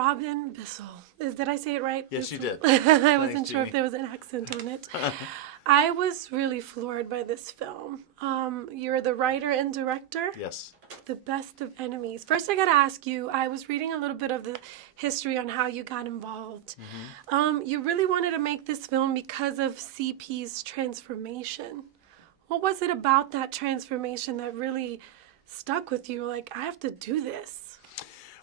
Robin Bissell. Did I say it right? Yes, you did. I wasn't Thanks, sure if Jeannie. there was an accent on it. I was really floored by this film. You're the writer and director. Yes. The Best of Enemies. First, I got to ask you, I was reading a little bit of the history on how you got involved. You really wanted to make this film because of CP's transformation. What was it about that transformation that really stuck with you? Like, I have to do this.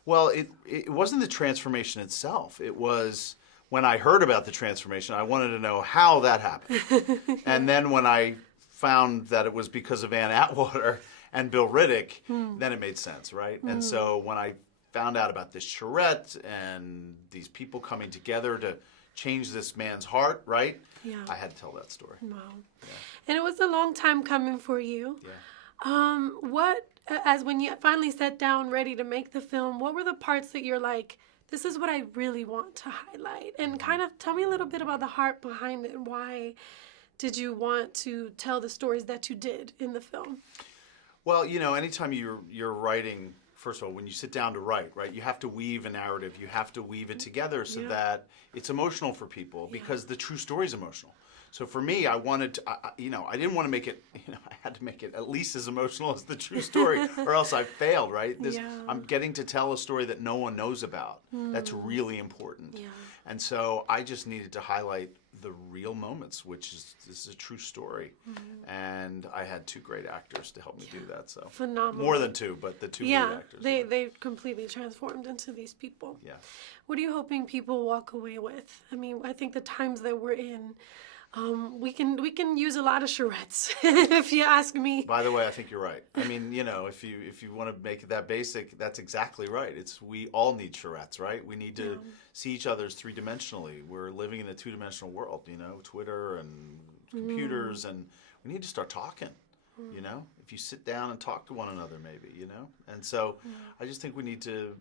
Well, it wasn't the transformation itself. It was when I heard about the transformation, I wanted to know how that happened. And then when I found that it was because of Ann Atwater and Bill Riddick, then it made sense, right? And so when I found out about this charrette and these people coming together to change this man's heart, right? Yeah. I had to tell that story. Wow. Yeah. And it was a long time coming for you. Yeah. As when you finally sat down ready to make the film, what were the parts that you're like, this is what I really want to highlight? And kind of tell me a little bit about the heart behind it. Why did you want to tell the stories that you did in the film? Well, you know, anytime you're writing, first of all, when you sit down to write, right, you have to weave a narrative. You have to weave it together so that it's emotional for people because the true story is emotional. So for me, I wanted to, I didn't want to make it, I had to make it at least as emotional as the true story or else I failed, right? I'm getting to tell a story that no one knows about. That's really important. Yeah. And so I just needed to highlight the real moments, this is a true story. And I had two great actors to help me do that. So phenomenal. More than two, but the two great actors. They completely transformed into these people. Yeah. What are you hoping people walk away with? I mean, I think the times that we're in, we can use a lot of charrettes, if you ask me. By the way, I think you're right. I mean, if you want to make it that basic, that's exactly right. We all need charrettes, right? We need to see each other's three-dimensionally. We're living in a two-dimensional world, Twitter and computers, and we need to start talking. If you sit down and talk to one another, maybe, And so I just think we need to,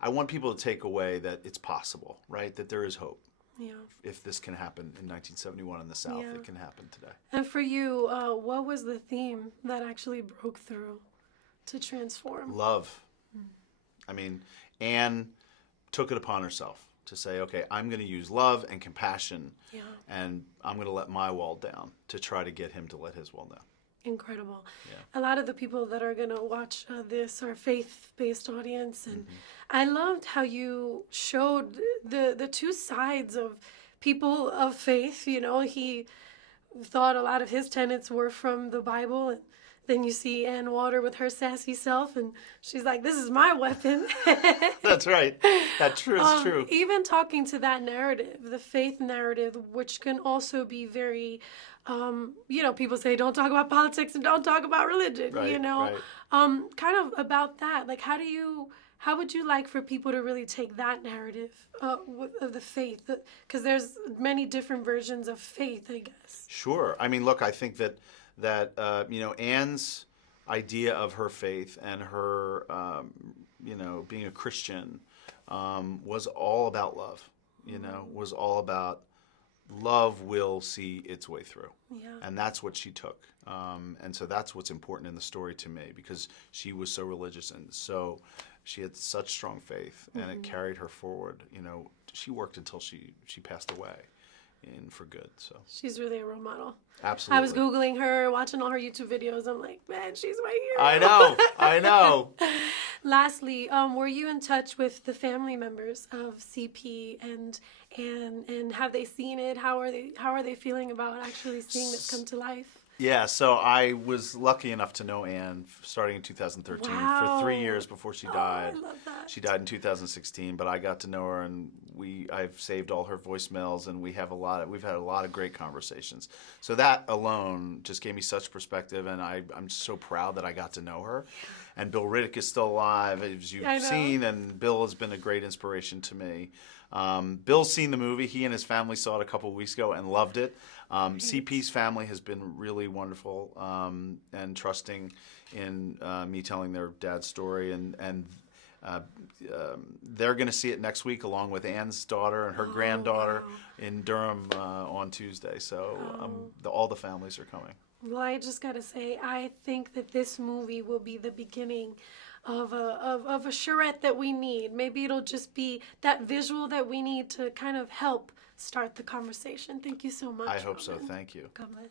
I want people to take away that it's possible, right? That there is hope. Yeah. If this can happen in 1971 in the South, it can happen today. And for you, what was the theme that actually broke through to transform? Love. I mean, Anne took it upon herself to say, okay, I'm going to use love and compassion, and I'm going to let my wall down to try to get him to let his wall down. Incredible. Yeah. A lot of the people that are going to watch this are faith-based audience, and I loved how you showed the two sides of people of faith. He thought a lot of his tenets were from the Bible, and then you see Ann Water with her sassy self, and she's like, this is my weapon. That's right. That's true. It's true. Even talking to that narrative, the faith narrative, which can also be very... people say don't talk about politics and don't talk about religion, right, right. Kind of about that. Like, how would you like for people to really take that narrative of the faith? Because there's many different versions of faith, I guess. Sure. I mean, look, I think that Anne's idea of her faith and her, being a Christian was all about love, was all about love will see its way through. Yeah. And that's what she took. And so that's what's important in the story to me, because she was so religious and so she had such strong faith, and it carried her forward. She worked until she passed away for good. So she's really a role model. Absolutely. I was Googling her, watching all her YouTube videos. I'm like, man, she's my hero. I know. Lastly, were you in touch with the family members of CP and have they seen it? How are they feeling about actually seeing this come to life? Yeah, so I was lucky enough to know Anne starting in 2013 for 3 years before she died. I love that. She died in 2016, but I got to know her, and I've saved all her voicemails, and we've had a lot of great conversations. So that alone just gave me such perspective, and I'm so proud that I got to know her. And Bill Riddick is still alive, as you've seen, and Bill has been a great inspiration to me. Bill's seen the movie. He and his family saw it a couple of weeks ago and loved it. CP's family has been really wonderful and trusting in me telling their dad's story, and they're going to see it next week along with Anne's daughter and her granddaughter in Durham on Tuesday. So all the families are coming. Well, I just got to say, I think that this movie will be the beginning of a charrette that we need. Maybe it'll just be that visual that we need to kind of help start the conversation. Thank you so much. I hope so. Roman. Thank you. God bless.